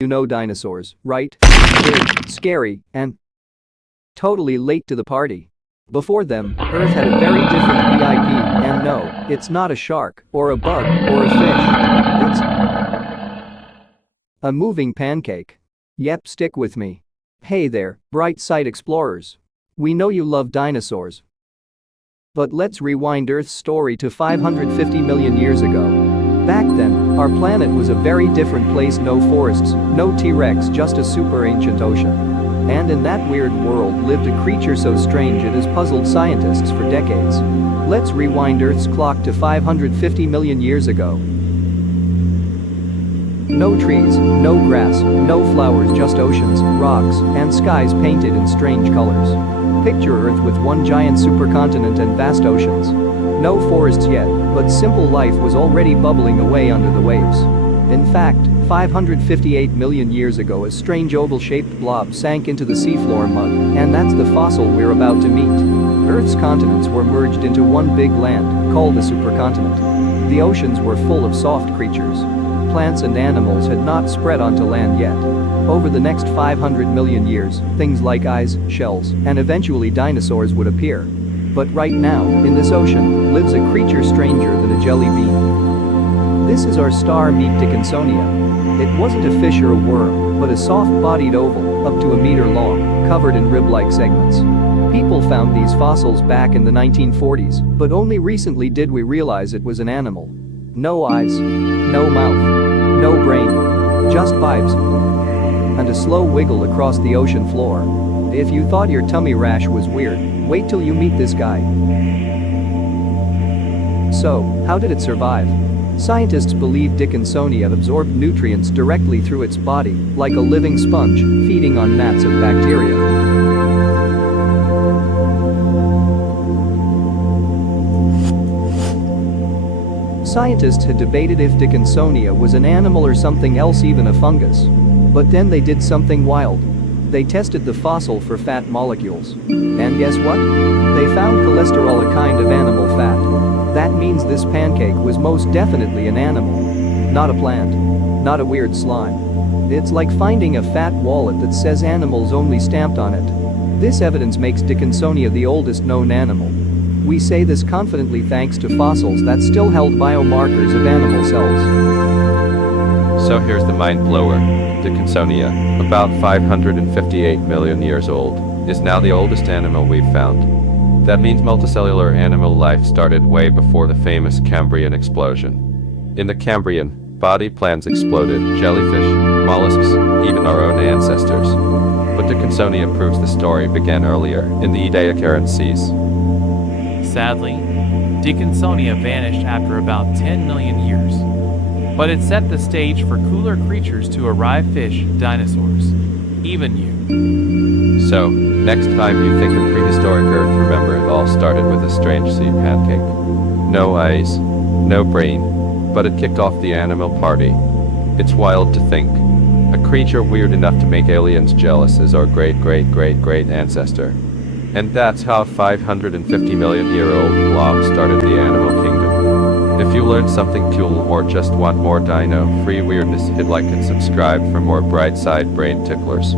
You know dinosaurs, right? Big, scary, and totally late to the party. Before them, Earth had a very different VIP, and no, it's not a shark, or a bug, or a fish. It's a moving pancake. Yep, stick with me. Hey there, bright sight explorers. We know you love dinosaurs. But let's rewind Earth's story to 550 million years ago. Back then, our planet was a very different place. No forests, no T-Rex, just a super ancient ocean. And in that weird world lived a creature so strange it has puzzled scientists for decades. Let's rewind Earth's clock to 550 million years ago. No trees, no grass, no flowers, just oceans, rocks, and skies painted in strange colors. Picture Earth with one giant supercontinent and vast oceans. No forests yet, but simple life was already bubbling away under the waves. In fact, 558 million years ago a strange oval-shaped blob sank into the seafloor mud, and that's the fossil we're about to meet. Earth's continents were merged into one big land, called a supercontinent. The oceans were full of soft creatures. Plants and animals had not spread onto land yet. Over the next 500 million years, things like eyes, shells, and eventually dinosaurs would appear. But right now, in this ocean, lives a creature stranger than a jelly bean. This is our star, meet Dickinsonia. It wasn't a fish or a worm, but a soft-bodied oval, up to a meter long, covered in rib-like segments. People found these fossils back in the 1940s, but only recently did we realize it was an animal. No eyes, no mouth, no brain, just vibes, and a slow wiggle across the ocean floor. If you thought your tummy rash was weird, wait till you meet this guy. So, how did it survive? Scientists believe Dickinsonia absorbed nutrients directly through its body, like a living sponge, feeding on gnats of bacteria. Scientists had debated if Dickinsonia was an animal or something else, even a fungus. But then they did something wild. They tested the fossil for fat molecules. And guess what? They found cholesterol, a kind of animal fat. That means this pancake was most definitely an animal. Not a plant. Not a weird slime. It's like finding a fat wallet that says animals only stamped on it. This evidence makes Dickinsonia the oldest known animal. We say this confidently thanks to fossils that still held biomarkers of animal cells. So here's the mind blower. Dickinsonia, about 558 million years old, is now the oldest animal we've found. That means multicellular animal life started way before the famous Cambrian explosion. In the Cambrian, body plants exploded, jellyfish, mollusks, even our own ancestors. But Dickinsonia proves the story began earlier, in the Ediacaran seas. Sadly, Dickinsonia vanished after about 10 million years. But it set the stage for cooler creatures to arrive: fish, dinosaurs, even you. So, next time you think of prehistoric Earth, remember it all started with a strange sea pancake. No eyes, no brain, but it kicked off the animal party. It's wild to think. A creature weird enough to make aliens jealous is our great ancestor. And that's how 550 million year old blob started the animal kingdom. If you learned something cool or just want more dino-free weirdness, hit like and subscribe for more bright side brain ticklers.